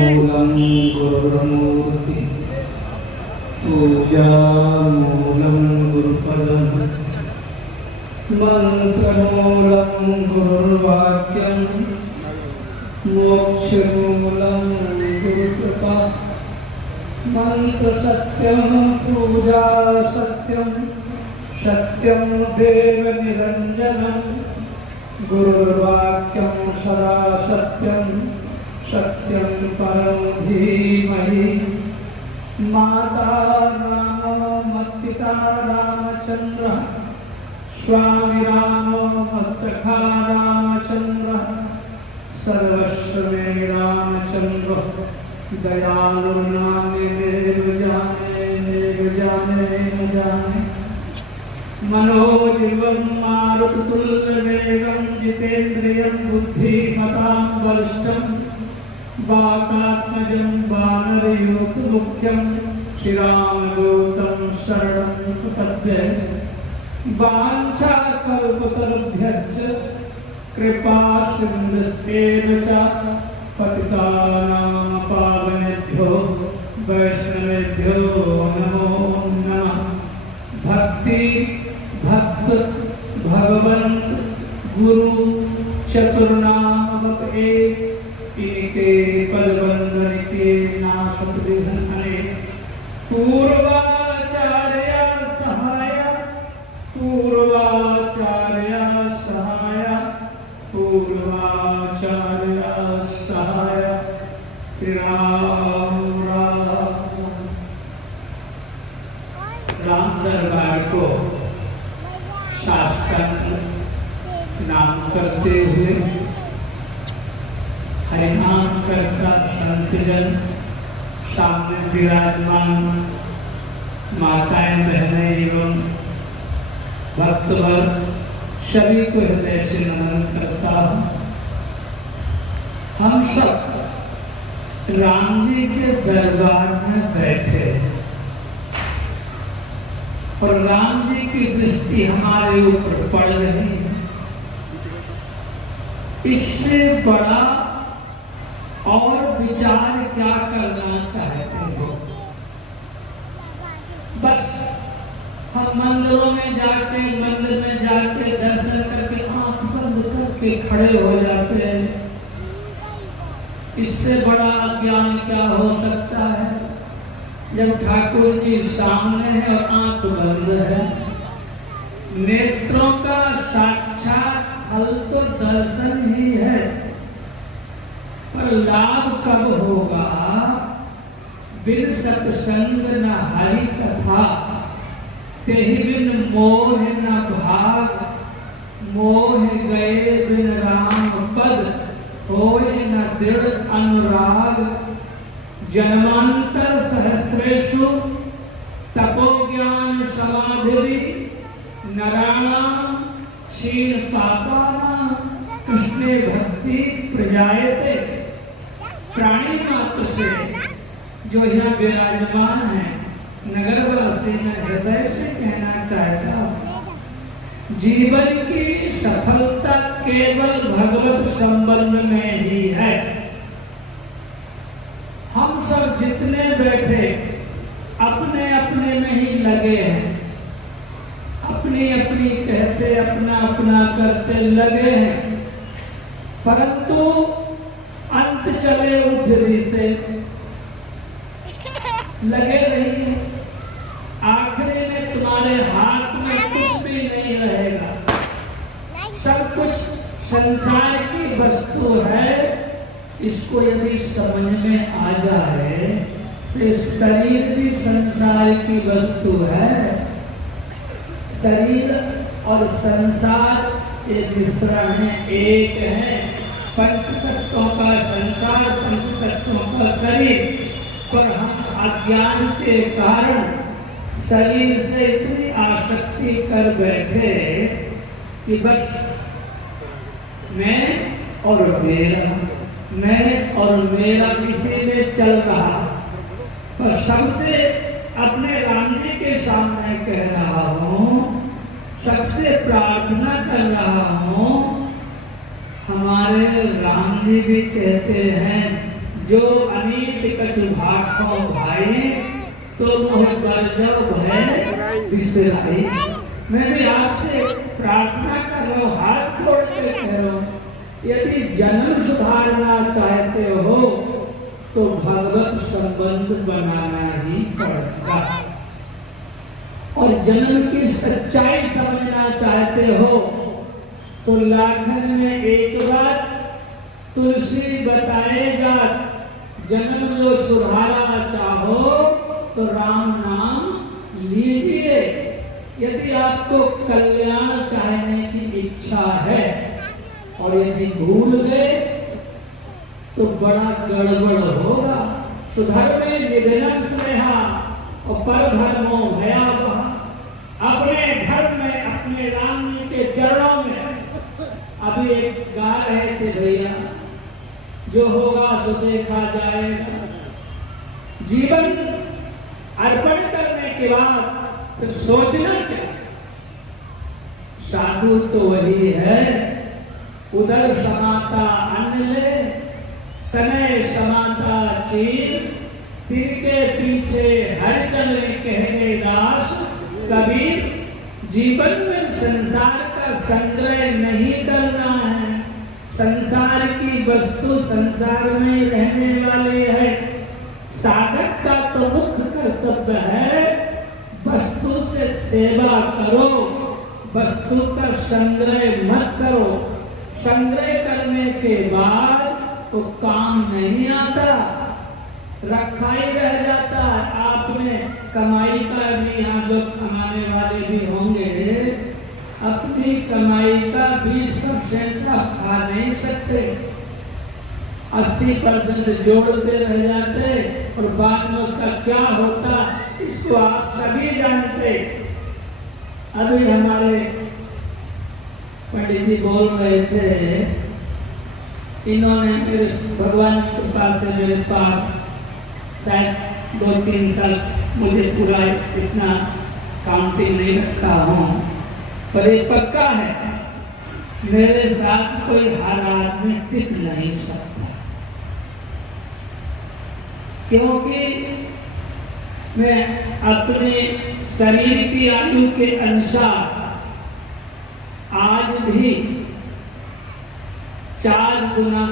मूलं गुरुर्मूर्ति पूजामूलं गुरुपदं मन्त्रमूलं गुरुर्वाक्यं मोक्षमूलं गुरुकृपा मन्त्रसत्यं पूजा सत्यं सत्यं देव निरञ्जनं गुरुर्वाक्यं सदा सत्यं सत्यं परं धीमहि माता रामो मत्पिता रामचन्द्रः स्वामी रामो मत्सखा रामचन्द्रः सर्वस्व मे रामचन्द्रः दयालु नामे देव जाने न जाने मनोजीवं मारुततुल्यवेगं जितेन्द्रियं बुद्धिमतां वरिष्ठं वातात्मजं वानरयूथमुख्यं श्रीरामदूतं शरणं प्रपद्ये वाञ्छाकल्पतरुभ्यश्च कृपासिन्धुस्तेव च पतितानां पावनेभ्यो वैष्णवेभ्यो नमो नमः। भक्ति भक्त भगवंत गुरु चतुर्नामक एक इनके पलवंदन के नाशक विघ्ने पूर्वाचार्य सहाय पूर्वाचार्य सहाय पूर्वाचार्य सहाय श्री राम दरबार को शास्त्रांग नाम करते हुए हरिनाम करता संतजन सामने विराजमान माताएं बहनें एवं भक्तवर्ग सभी को हृदय से नमन करता हूँ। हम सब राम जी के दरबार में बैठे और राम जी की दृष्टि हमारे ऊपर पड़ रही है। इससे बड़ा और विचार क्या करना चाहते हो? बस हम मंदिर में जाके दर्शन करके आंख बंद करके खड़े हो जाते हैं। इससे बड़ा अज्ञान क्या हो सकता है? जब ठाकुर जी सामने है और आंख बंद है। नेत्रों का साक्षात फल तो दर्शन ही है, पर लाभ कब होगा? बिन सत्संग न हरि कथा, तेहि बिन मोह न भाग। मोह गए बिन राम पद, होए न दृढ़ अनुराग। जन्मांतर सहस्रेषु तपो ज्ञान समाधि नराणां क्षीण पापानां कृष्णे भक्ति प्रजायते। प्राणी मात्र से जो यहाँ विराजमान है, नगरवासी में हृदय से कहना चाहता हूँ, जीवन की सफलता केवल भगवत संबंध में ही है। हम सब जितने बैठे अपने अपने में ही लगे हैं, अपनी अपनी कहते अपना अपना करते लगे हैं, परंतु अंत चले उठ बीते लगे रहिए। आखिरी में तुम्हारे हाथ में कुछ भी नहीं रहेगा। सब कुछ संसार की वस्तु है। इसको यदि समझ में आ जाए तो शरीर भी संसार की वस्तु है। शरीर और संसार एक मिश्रण है, एक है। पंचतत्वों का संसार, पंचतत्वों का शरीर। पर हम अज्ञान के कारण शरीर से इतनी आसक्ति कर बैठे कि बस मैं और मेरा, मैं और मेरा किसी में चल रहा। पर सबसे अपने राम जी के सामने कह रहा हूँ, सबसे प्रार्थना कर रहा हूँ, हमारे राम जी भी कहते हैं जो अनीत कछु भाखो भाई तो मोह बरजो भय बिसराई। मैं भी आपसे प्रार्थना कर रहा हूँ, हाथ जोड़ के कह रहा हूँ, यदि जन्म सुधारना चाहते हो तो भगवत संबंध बनाना ही पड़ेगा। और जन्म की सच्चाई समझना चाहते हो तो लाखन में एक बार तुलसी बताएगा, जन्म जो सुधारना चाहो तो राम नाम लीजिए। यदि आपको कल्याण चाहने की इच्छा है और यदि भूल गए तो बड़ा गड़बड़ होगा। सुधर्मे विघ्नं स्नेहा और परधर्मो भयावह। अपने धर्म में, अपने राम जी के चरणों में अभी एक गा रहे थे भैया, जो होगा सो देखा जाएगा। जीवन अर्पण करने के बाद फिर सोचना क्या। साधु तो वही है, उधर समाता अन्न ले, तने समाता चीर, तिनके पीछे हर चले कहने दास। कबीर, जीवन में संसार का संग्रह नहीं करना है। संसार की वस्तु संसार में रहने वाले है। साधक का तो मुख्य कर्तव्य है वस्तु से सेवा करो, वस्तु का संग्रह मत करो। संग्रह करने के बाद तो काम नहीं आता, रखा ही रह जाता। आपने कमाई का भी, यहाँ जो कमाने वाले भी होंगे, अपनी कमाई का 20% आप खा नहीं सकते, 80% जोड़ते रह जाते और बाद में उसका क्या होता इसको आप सभी जानते। अभी हमारे पंडित जी बोल रहे थे, इन्होंने मेरे भगवान की कृपा से मेरे पास शायद 2-3 साल, मुझे पूरा इतना काउंटिंग नहीं रखा हूँ, पर ये पक्का है मेरे साथ कोई हर आदमी टिक नहीं सकता, क्योंकि मैं अपने शरीर की आयु के अनुसार आज भी 4 गुना